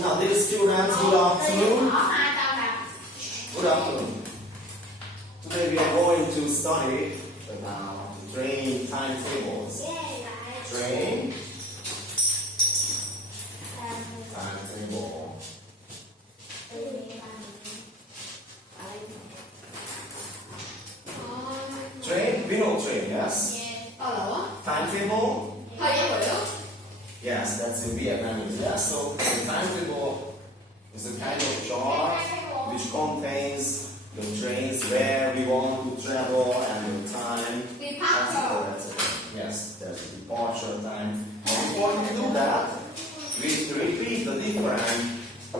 Now, dear students, good afternoon. Good afternoon. Today we are going to study about train timetables. Train timetable. Train, we know train, yes? Timetable? Yes, that's in Vietnamese. Yes, so the timetable is a kind of chart which contains the trains where we want to travel and the time. That's it. Yes, there's the departure time. And before we do that, we repeat the different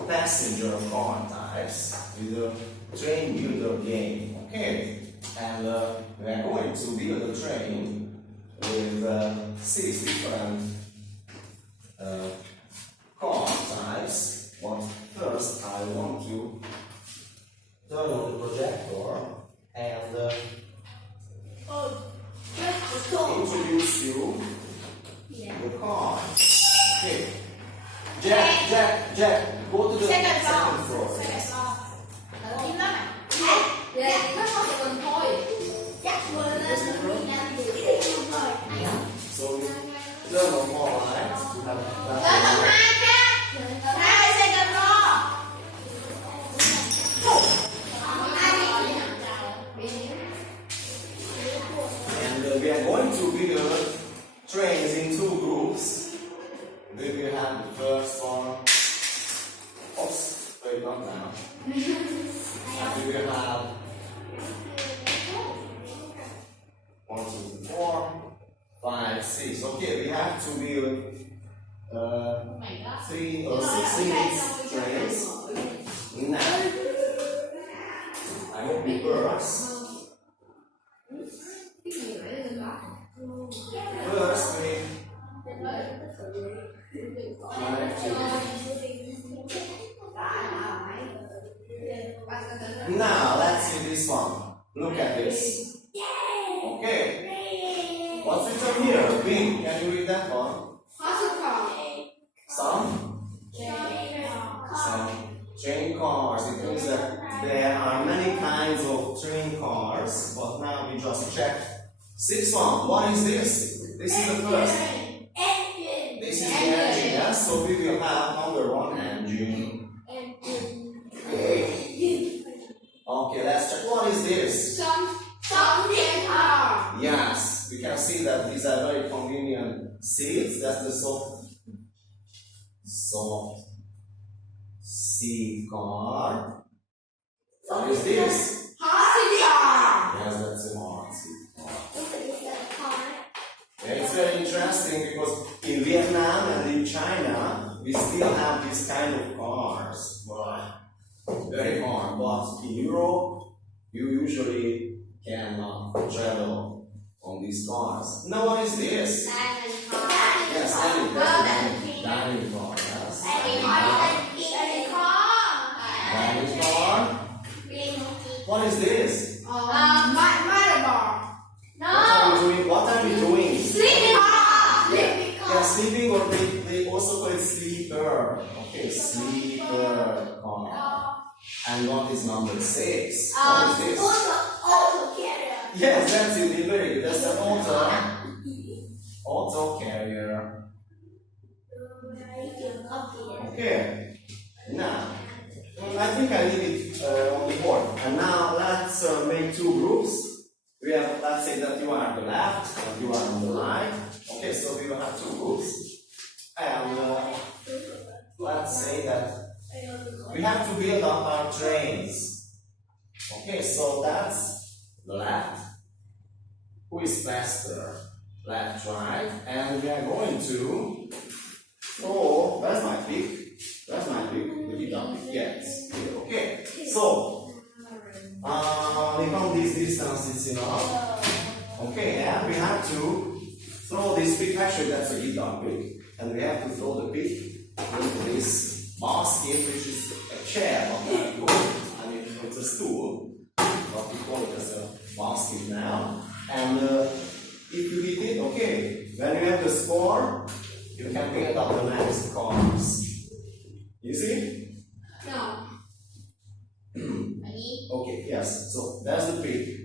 passenger car types with the train builder game. Okay, and we are going to build a train with 6 different car types. But first I want to turn on the projector and introduce you the car. Okay. Jack, go to the second floor. So turn on more lights to have and we are going to build trains in 2 groups. We will have the first one. Oops, wait, not now. And we will have 1, 2, 3, 4, 5, 6. Okay, we have to build 3 or 6 minutes trains. Now, I hope it works. First, we now let's see this one. Look at this. Okay. What's written here? Bing, can you read that one? Some train cars. It means that there are many kinds of train cars, but now we just check. 6th one. What is this? This is the first. This is the engine. Yes. So we will have number 1 engine. Okay, let's check. What is this? Something car. Yes, we can see that these are very convenient seats. That's the soft seat car. What is this? Hard car. Yes, that's a hard seat car. Yeah, it's very interesting because in Vietnam and in China we still have this kind of cars. Wow. Very hard, but in Europe you usually cannot travel on these cars. Now what is this? Dining car. Yes, dining car. Yes. Dining car. What is this? What are we doing? Sleeping car. Yeah, sleeping, or they also call it sleeper. Okay, sleeper car. And what is number 6? What is this? Auto carrier. Yes, that's it. Very good. That's an auto carrier. Okay. Now, I think I leave it on the board. And now let's make 2 groups. We have, let's say that you are on the left and you are on the right. Okay, so we will have 2 groups. And let's say that we have to build up our trains. Okay, so that's the left. Who is faster? Left, right. And we are going to throw. Where's my pick? Where's my pick? The guitar pick. Yes. Here. Okay. So, we count this distance, it's enough. Okay, and we have to throw this pick. Actually, that's a guitar pick. And we have to throw the pick into this basket, which is a chair, not that good. I mean, it's a stool, but we call it as a basket now. And if you hit it, okay, when you have the score, you can build up the next cars. You see? No. Okay, yes. So there's the pig.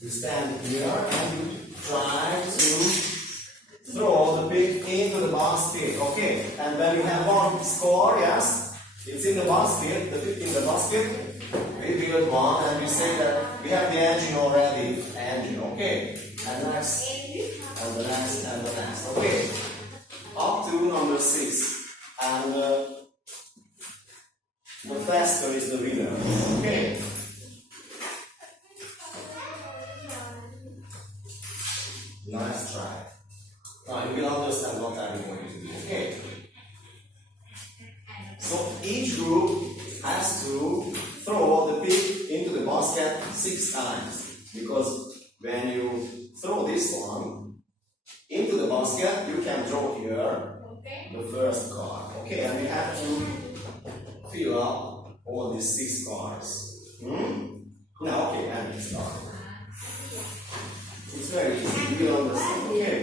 You stand here and you try to throw the pig into the basket. Okay. And when you have one score, yes, it's in the basket, the pig in the basket. We build one and we say that we have the engine already. Engine, okay. And next, and the next, and the next. Okay. Up to number 6. And the faster is the winner. Okay. Nice try. Now you will understand what I'm going to do. Okay. So each group has to throw the pig into the basket 6 times. Because when you throw this one into the basket, you can draw here the first card. Okay, and you have to fill up all these 6 cards. Now, okay, and it's done. It's very easy. You will understand. Okay.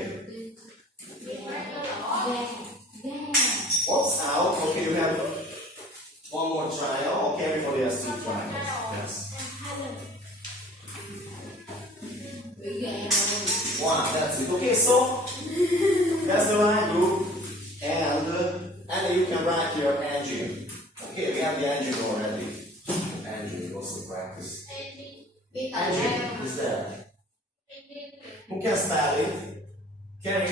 What's out? Okay, you have one more trial. Okay, everybody has 2 trials. Yes. One, that's it. Okay, so that's the right group, and you can write your engine. Okay, we have the engine already. Engine, also practice. Engine is there. Who can spell it? Carry.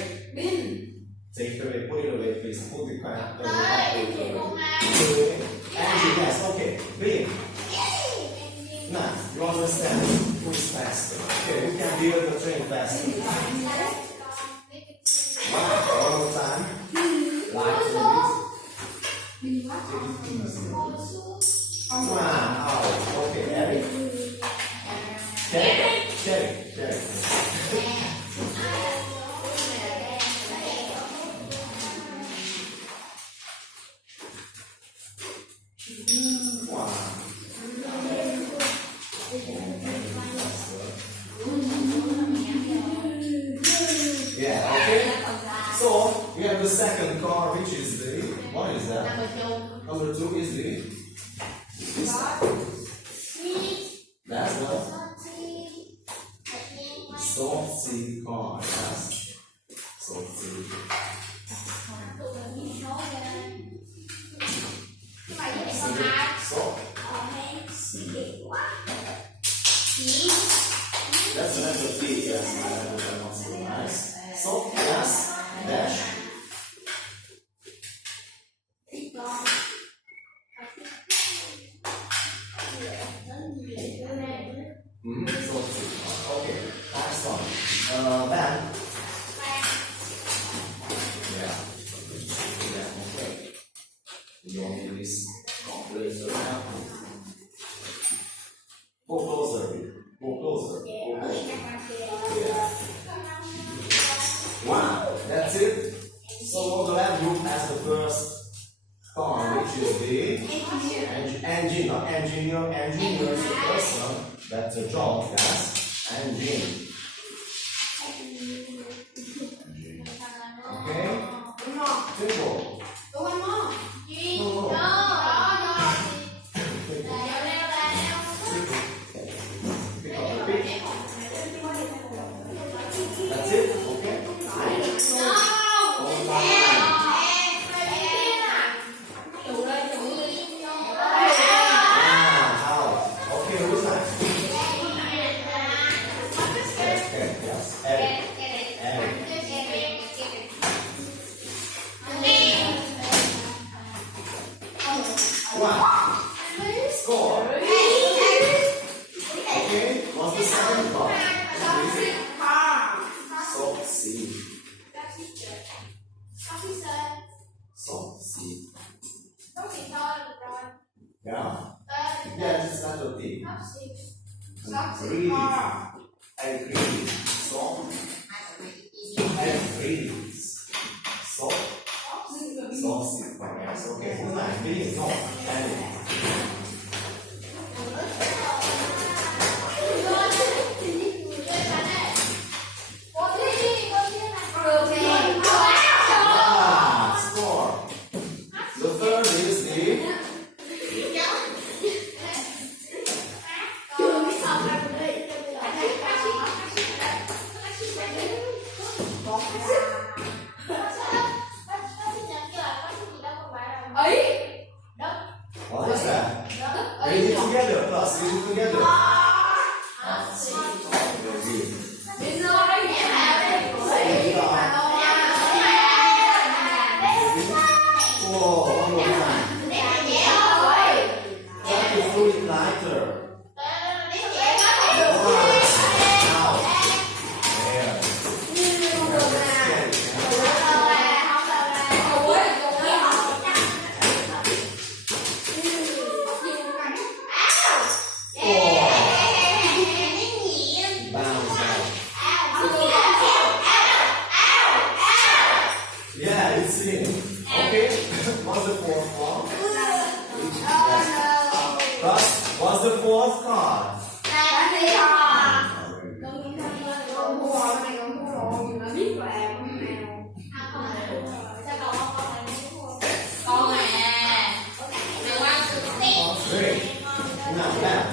Take it away, put it away, please. Put the card away. Engine, yes, okay. Bin. Nice, you understand? Who is faster? Okay, you can build the train faster. Right, one more time. Like this. Take it easy. Wow, okay, Eric. Carry. Yeah, okay. So we have the second car, which is the, what is that? Number 2 is the this one. That's what? Soft seed car, yes. Soft seed. That's another T, yes. Nice. So, yes, dash. Okay, next one. Then. Yeah, okay. You don't need this calculator now. Go closer. Yeah. Wow, that's it. So the left group has the first card, which is the engine, not engineer. Engineer is the person that's a job, yes. Engine. Okay? Simple. That's it? Okay? Okay, who's next? Yes. Eric. Wow. Score. Okay, what's the second part? Soft seed. Soft seed. Yeah? Yeah, it's not a thing. Breathe. And breathe. Soft. And breathe. Soft. Soft seed. Yes, okay. Nice. Breathe. No. And Whoa, one more time. Try to pull it lighter. Wow. There. Bounce out. Yeah, it's in. Okay. What's the fourth one? What's the fourth card? Great. Now left.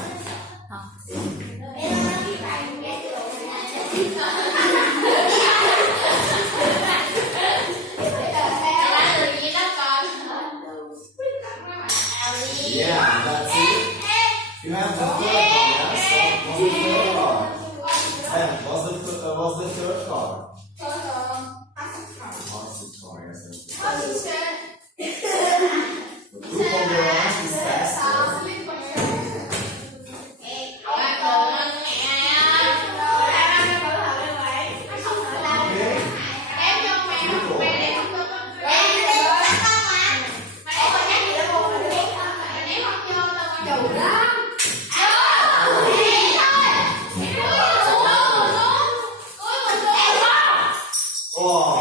Yeah, that's it. You have the third one, yes? So, what's the third card? Then, what's the third card? Opposite card, yes. That's it. The group on the right is faster. Okay? Beautiful. Oh.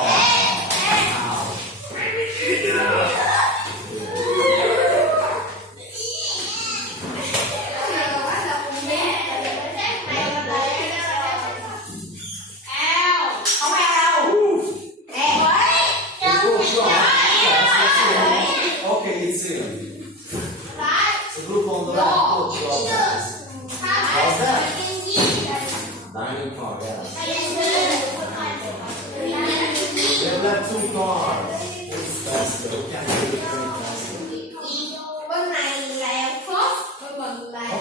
Okay, it's in. The group on the left, put your best. How's that? Dining card, yes. We have left two cards. It's faster. We can do it very faster.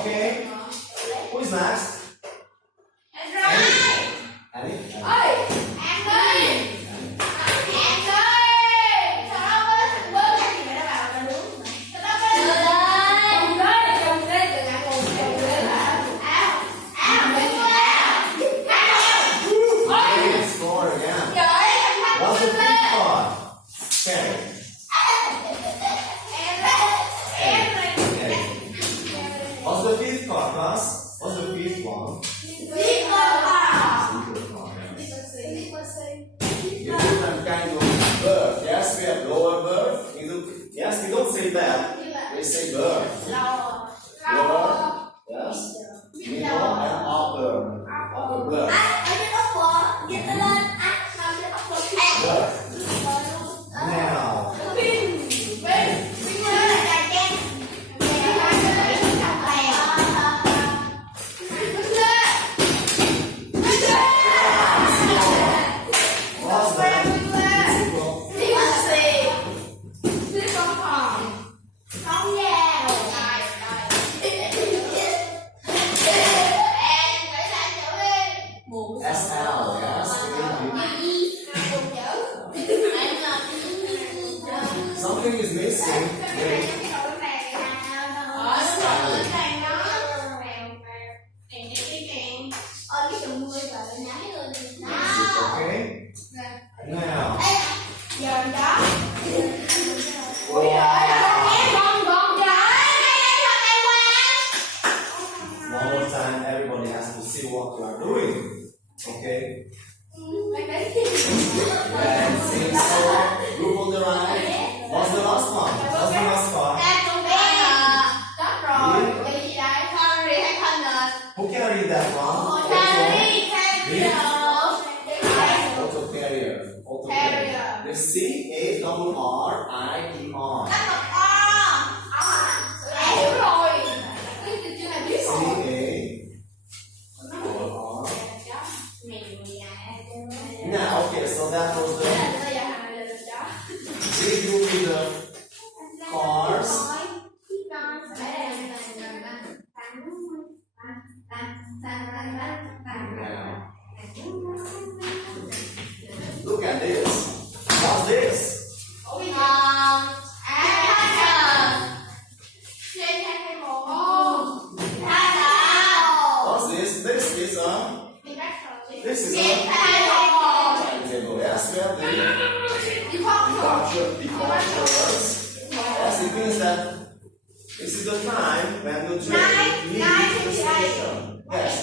Okay. Who is next? Annie? Score again. What's the fifth card? Carry. What's the fifth card, class? What's the fifth one? Sleeper card, yes. You different kind of bird. Yes, we have lower bird. Yes, we don't say that. We say bird. Lower, yes. Middle and upper. Upper bird. Bird. Now. What's that? SL, yes. Something is missing. Wait. Okay. Now. One more time, everybody has to see what you are doing. Okay. Yeah, see, so group on the right. What's the last one? What's the last one? Who can read that one? Auto carrier. Auto carrier. The C-A-R-R-I-E-R. Now, okay, so that was the review with the cars. Look at this. What's this? is a timetable. Yes, we have the departures. Yes, it means that this is the time when the train leaves the station. Yes.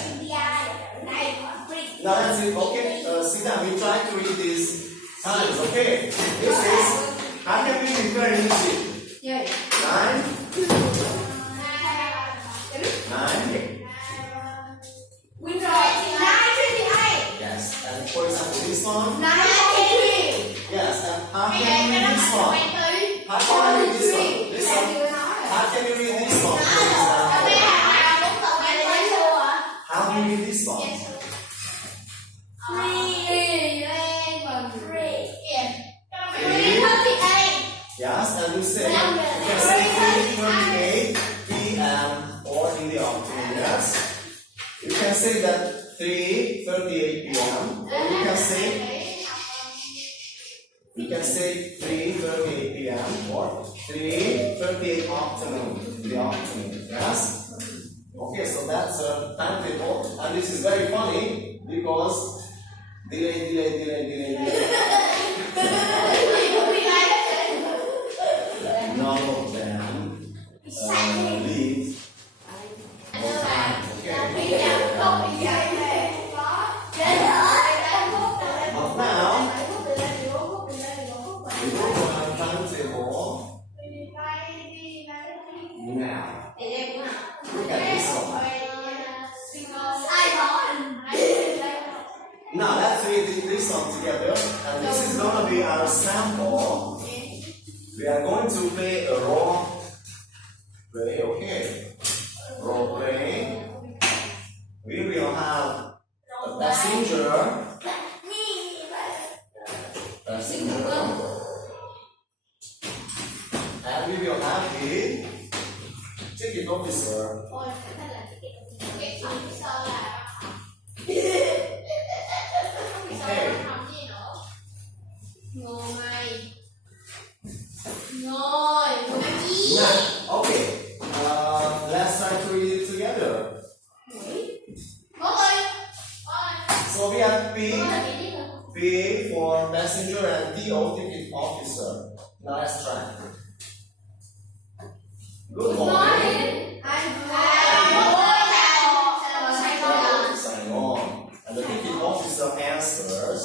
Now that's it. Okay, sit down. We try to read these times. Okay. This is, how can we read very easy? 9, 9. Yes. And for example, this one. Yes. And how can you read this one? How can you read this one? This one. How can you read this one? For example. How do you read this one? Yes, and you can say 3:38 p.m. or in the afternoon. Yes, you can say that 3:38 p.m. or you can say 3:38 p.m. or 3:38 afternoon in the afternoon. Yes. Okay, so that's a timetable, and this is very funny because delay. None of them leave on time. Okay. But now we go to our timetable. Now look at this one. Now let's read this one together, and this is going to be our sample. We are going to play a role play, okay? Role play. We will have a passenger, and we will have the ticket officer. Okay. Now, okay. Let's try to read it together. So we have P for passenger and TO ticket officer. Now let's try. Good morning. Sign on. And the ticket officer answers.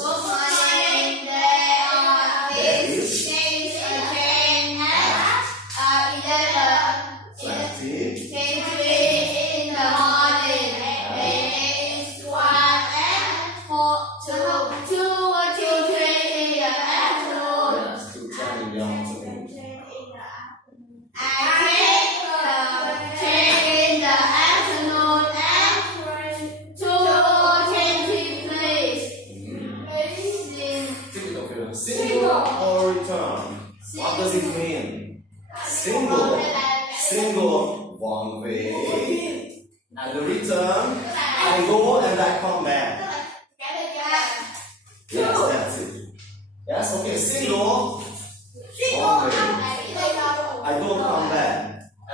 Single or return? What does it mean? Single, one way. And the return, I go and I come back. Yes, that's it. Yes, okay, single, one way. I don't come back.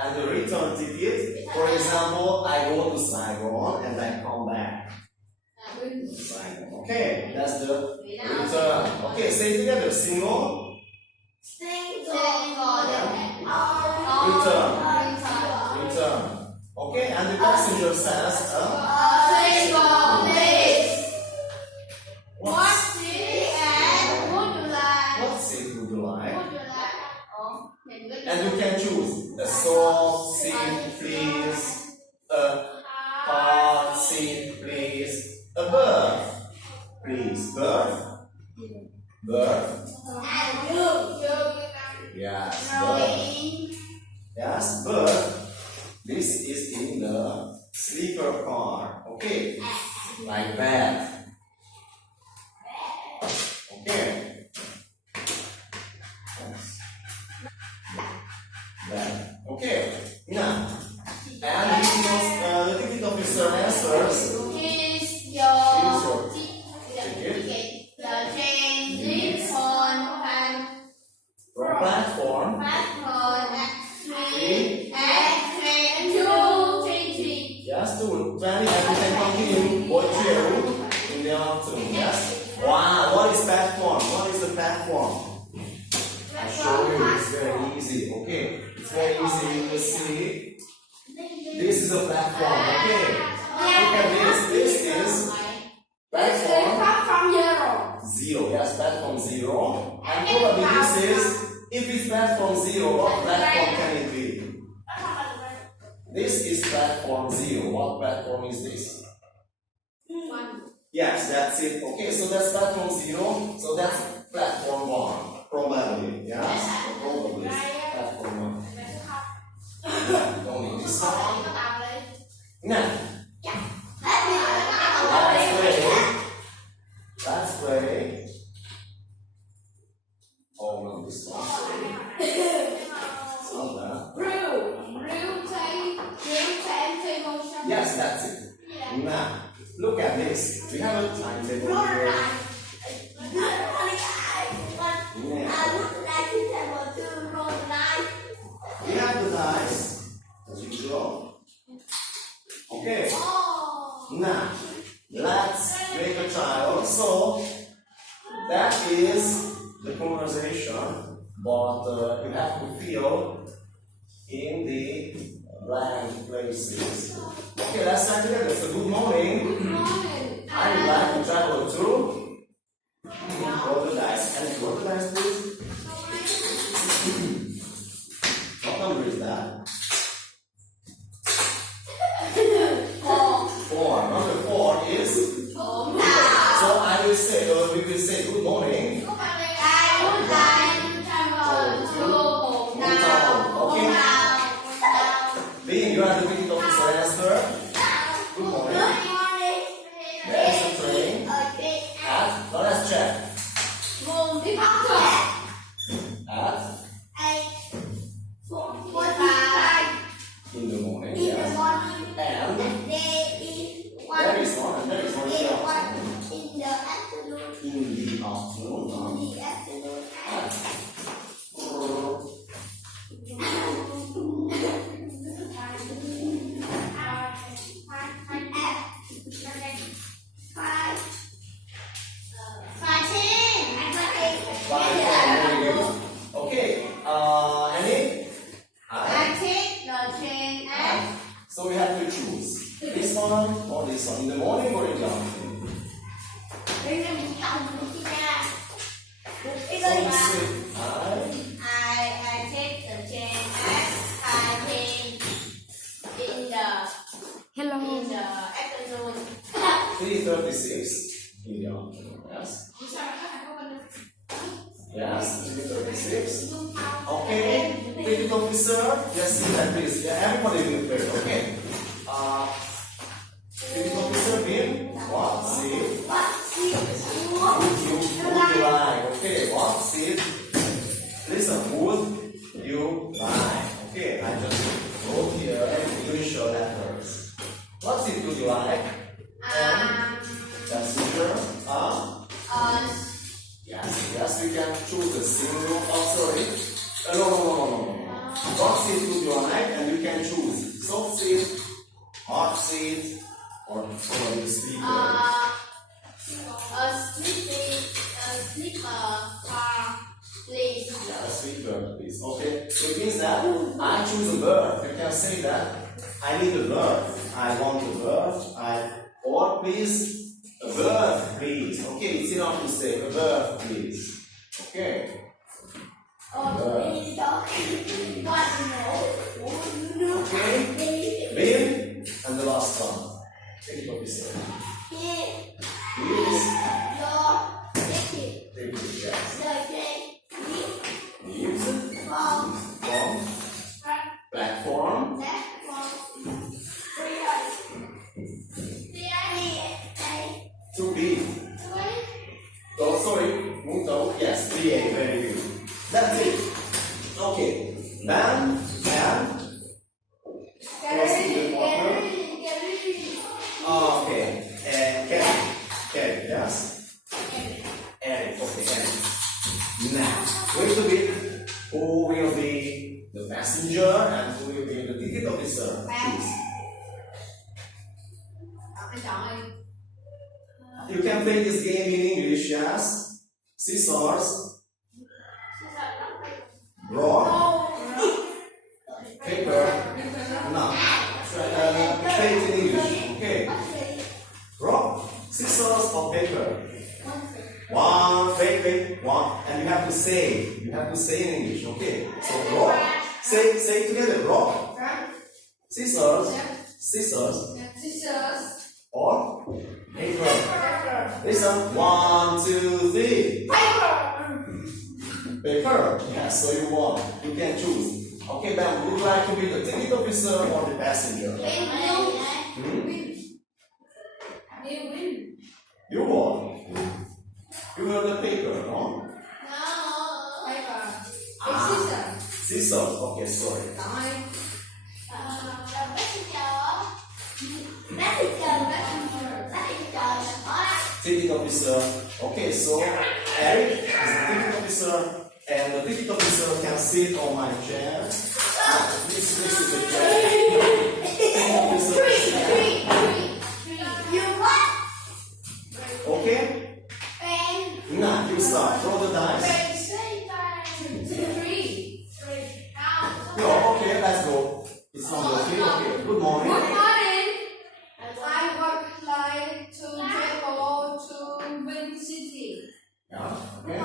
And the return ticket, for example, I go to Saigon and I come back. Okay, that's the return. Okay, say it together. Single. Return. Okay, and the passenger says, what seat would you like? And you can choose a soft seat, please. A hard seat, please. A berth, please. Berth. Yes, berth. Yes, berth. This is in the sleeper car. Okay, like that. Okay. Yes. That. Okay. Now, and the ticket officer answers. Here's your ticket. The train leaves on Platform. at 2:23. Yes, 2:20, and you can continue. Go to your room in the the afternoon, yes? Wow, what is platform? What is the platform? I'll show you, it's very easy, okay? It's very easy, you will see. This is a platform, okay? Look at this, this is platform 0, yes, platform 0. And probably this is, if it's platform 0, what platform can it be? This is platform 0. What platform is this? 1. Yes, that's it. Okay, so that's platform 0. So that's platform 1. Probably. Yes? Probably. Platform 1. Don't need this one. Now, let's play. Oh no, this one. It's not that. Yes, that's it. Now, look at this. We have a timetable here. We have the dice, as usual. Okay. Now, let's make a trial. So, that is the conversation, but you have to fill in the blank places. Okay, let's start together. So, good morning. I would like to travel to. Roll the dice. Can you roll the dice, please? What number is that? 4. Number 4 is. So I will say, or we will say good morning. Okay. Being you are the ticket officer answer. Good morning. There's a train. Now let's check. In the morning, yes. And there is one, and there is one in the afternoon. In the afternoon. Okay. Any? So we have to choose this one or this one in the morning or in the afternoon. So we say I take the train in the afternoon. 3:36 in the afternoon. Yes. Yes, 3:36. Okay, ticket officer, just see that please. Yeah, everybody will play, okay? Ticket officer will what seat? Would you like? Okay, what seat? Listen, would you like? Okay, I just wrote here English letters. What seat would you like? Passenger. Yes, we can choose a single. Oh, sorry. No. What seat would you like? And you can choose soft seat, hot seat, or probably sleeper. Sleeper car, please. Yeah, sleeper, please. Okay. So it means that I choose a berth. You can say that I need a berth. I want a berth. Or please. A berth, please. Okay, it's enough to say a berth, please. Okay. Okay. Bill and the last one. Take what we say. Please. Take it, yes. Leaves from platform. To be. Oh, sorry. Yes, 3A. Very good. That's it. Okay. Then, okay. Carry, yes. Eric, okay, Eric. Now, wait a bit. Who will be the passenger and who will be the ticket officer? Choose. You can play this game in English, yes? Scissors, rock, paper. Now, play it in English. Okay. Rock, scissors, or paper. One, wait, one, and you have to say. You have to say in English. Okay. So rock. Say it together. Rock, scissors, or paper. Listen. 1, 2, 3. Paper. Yes. So you won. You can choose. Okay, Ben. Would you like to be the ticket officer or the passenger? You won. You were the paper, no? Scissors. Okay, sorry. Ticket officer. Okay, so Eric is the ticket officer, and the ticket officer can sit on my chair. This is the chair. Ticket officer. Okay? Now you start. Roll the dice. No, okay, let's go. It's number 3. Okay. Good morning. I would like to travel to Vin City. Yeah. Okay.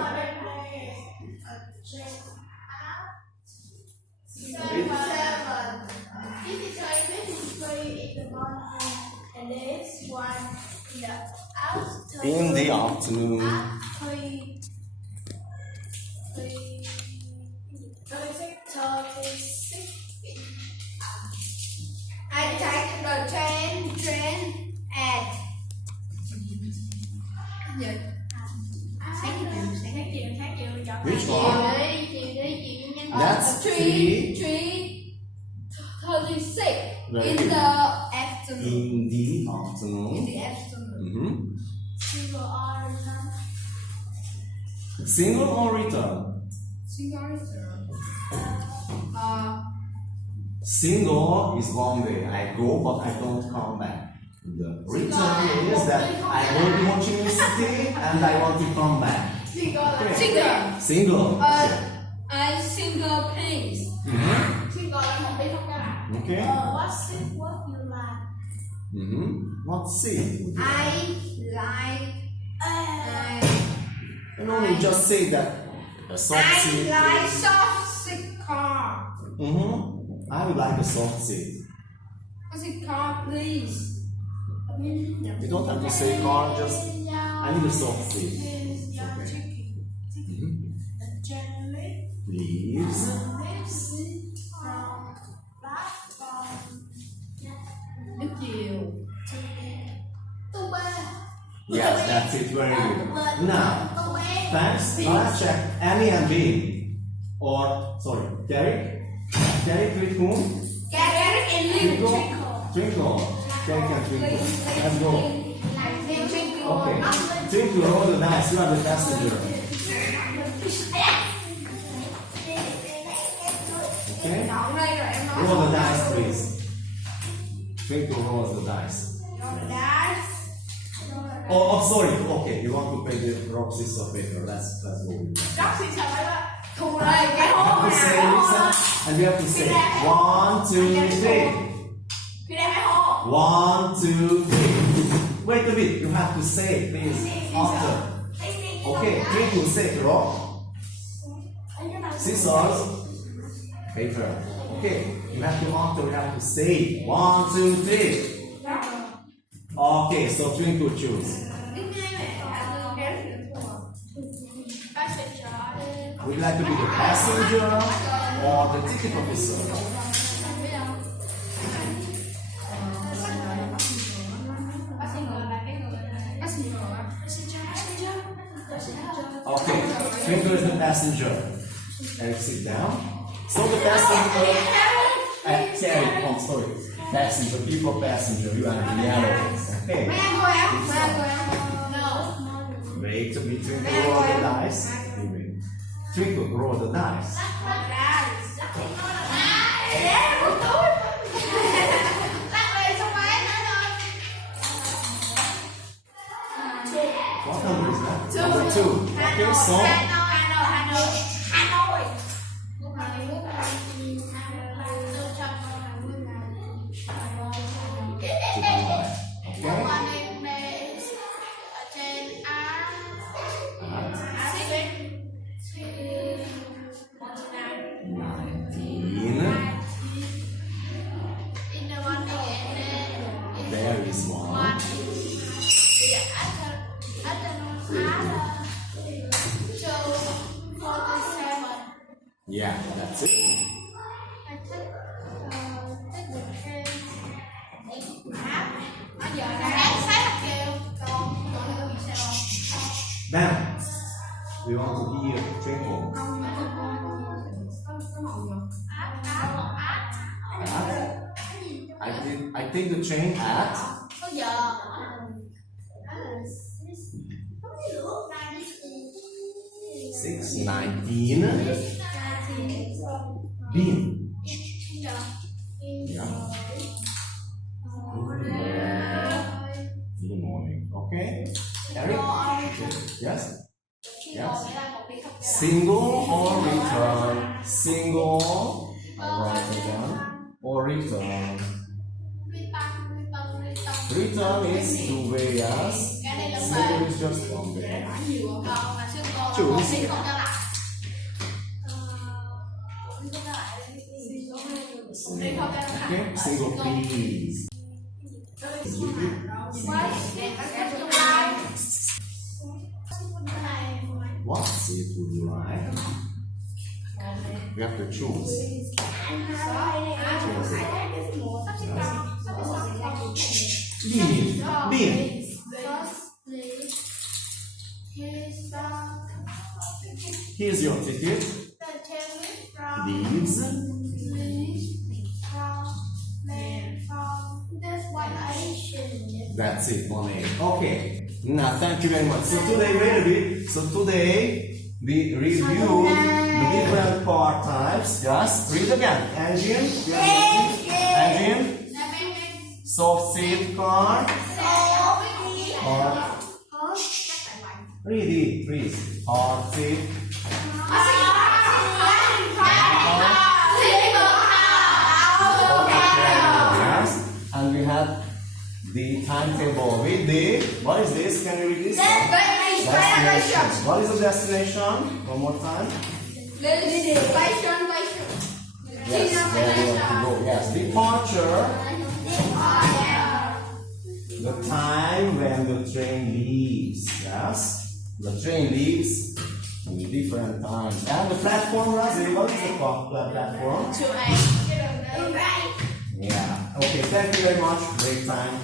And this one In the afternoon. I take the train at Which one? That's 3:36 in the afternoon. in the afternoon. In the afternoon. Single or return? Single is one way. I go, but I don't come back. The return is that I go to Ho Chi Minh City and I want to come back. Single. I single place. Okay. What seat would you like? What seat? Would you like? I No, you just say that a soft seat. like soft seat car. I would like a soft seat. Seat car, please. You don't have to say car, just I need a soft seat. Leaves. Nước chiều. Yes, that's it. Very good. Now, thanks. Now let's check Annie and Bean. Or, sorry, Derek. Derek with whom? Derek and Twinkle. Twinkle. Derek and Twinkle. Let's go. Okay. Twinkle, roll the dice. You are the passenger. Okay? Roll the dice, please. Twinkle rolls the dice. Oh, sorry. Okay, you want to play the rock, scissors, paper. Let's go with that. You have to say, listen, and you have to say 1, 2, 3. 1, 2, 3. Wait a bit. You have to say, please, after. Okay, Twinkle say rock, scissors, paper. Okay, you have to after. You have to say 1, 2, 3. Okay, so Twinkle choose. Would you like to be the passenger or the ticket officer? Okay, Twinkle is the passenger. And sit down. So the passenger, Terry, oh sorry, passenger, people passenger, you are the yellow. Okay. Wait a bit, Twinkle roll the dice. Twinkle roll the dice. two. Okay, so there is one. Yeah, that's it. Now, we want to hear triple. I think the train at 6:19. Been. Yeah. Good morning. Okay. Eric? Yes? Yes. Single or return? Single. Alright, again. Or return. Return is two way, yes. Single is just one way. Choose. Okay, single please. What seat would you like? You have to choose. Bean. Here's your ticket. Leaves. That's it, money. Okay. Now, thank you very much. So today, wait a bit. So today, we reviewed the different part types. Just read again. Engine. Engine. Soft seat car. Read it, please. Hard seat. Yes. And we have the timetable with the, what is this? Can you read this? Destination. What is the destination? One more time. Yes, where we want to go. Yes, departure. The time when the train leaves. Yes, the train leaves in different times. And the platform, Razi, what is the platform? 2A. Yeah. Okay, thank you very much. Great time.